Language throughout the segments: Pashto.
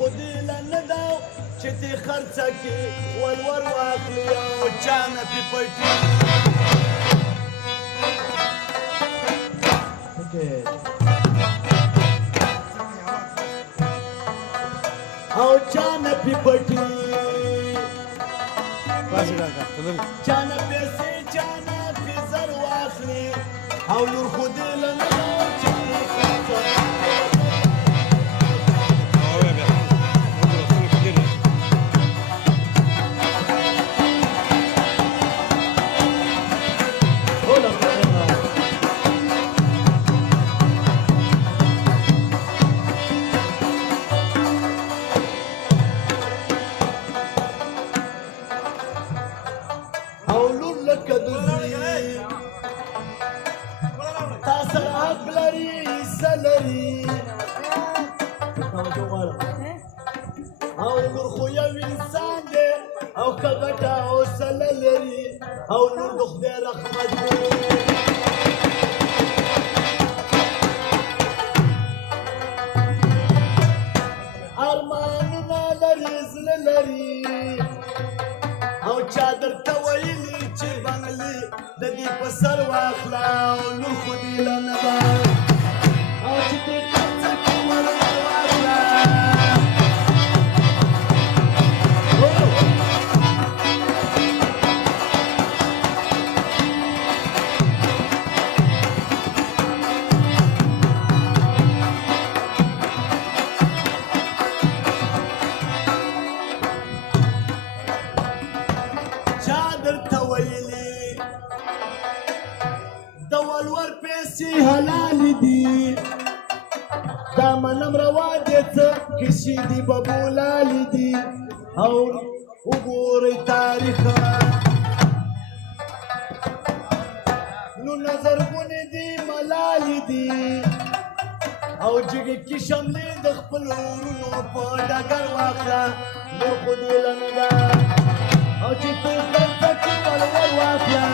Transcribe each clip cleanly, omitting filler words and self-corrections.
خو دې له نه ده چې دې خرڅه کې ولور واخلي او چا نه پې پټي او چا نه پې پټي چا نه پیسې چا نه پې زر واخلي او لور خو دې له نه ده چې دې خرڅه او نور خو یو انسان دی او که ګټه حوصله لري او نور د خدای رحمت دی ارمانونه لري زړه لري او چا درته ویلي چې بنګلي د دې په سر واخله او نور خو دې له نه ده او چې دې خرڅه کې ولور واخله حلال دي دا منم روا دي څه کشي دي ببولال دي او وګورئ تاریخ نو نظرګونې دي ملال دي او جګې کې شملې د خپل ورونو په ډګر واخله نور خو دې له نه ده او چې ته خرڅه کې ولور واخله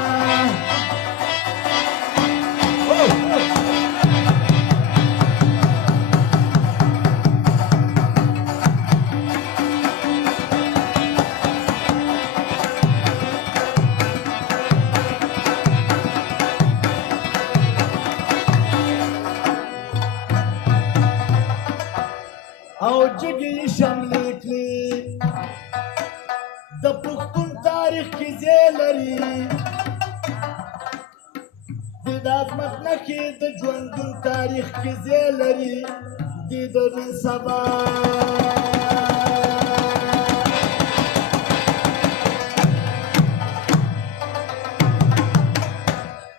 او جګې شملې کړې د پښتون تاریخ کې ځای لري د عظمت نښې د ژوندون تاریخ کې ځای لري د نن سبا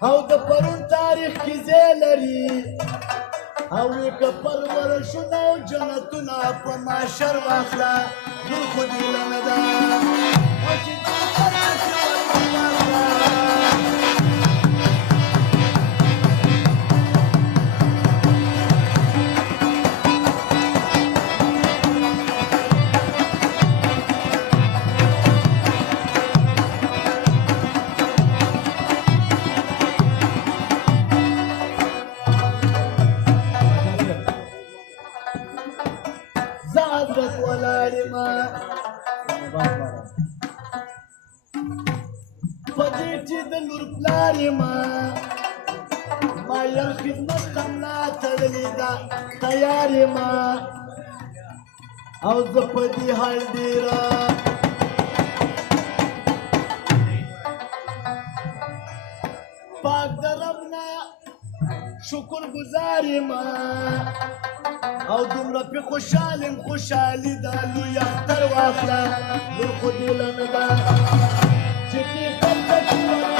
او د پرون تاریخ کې ځای لري او که پرورشونه او جنتونه په معاشر واخله نور خو دې له نه ده او چې دې خرڅه کې ولور واخله پدې چې د لور پلار یما ما یو خدمت هم لا تړلې ده تیار یما او زه په دې حال ډېره پاک د رب نه شکر گزار یما او دومره پې خوشحال یم خوشحالي ده لوی اختر واخله نور خو دې له نه ده چې دې خرڅه کې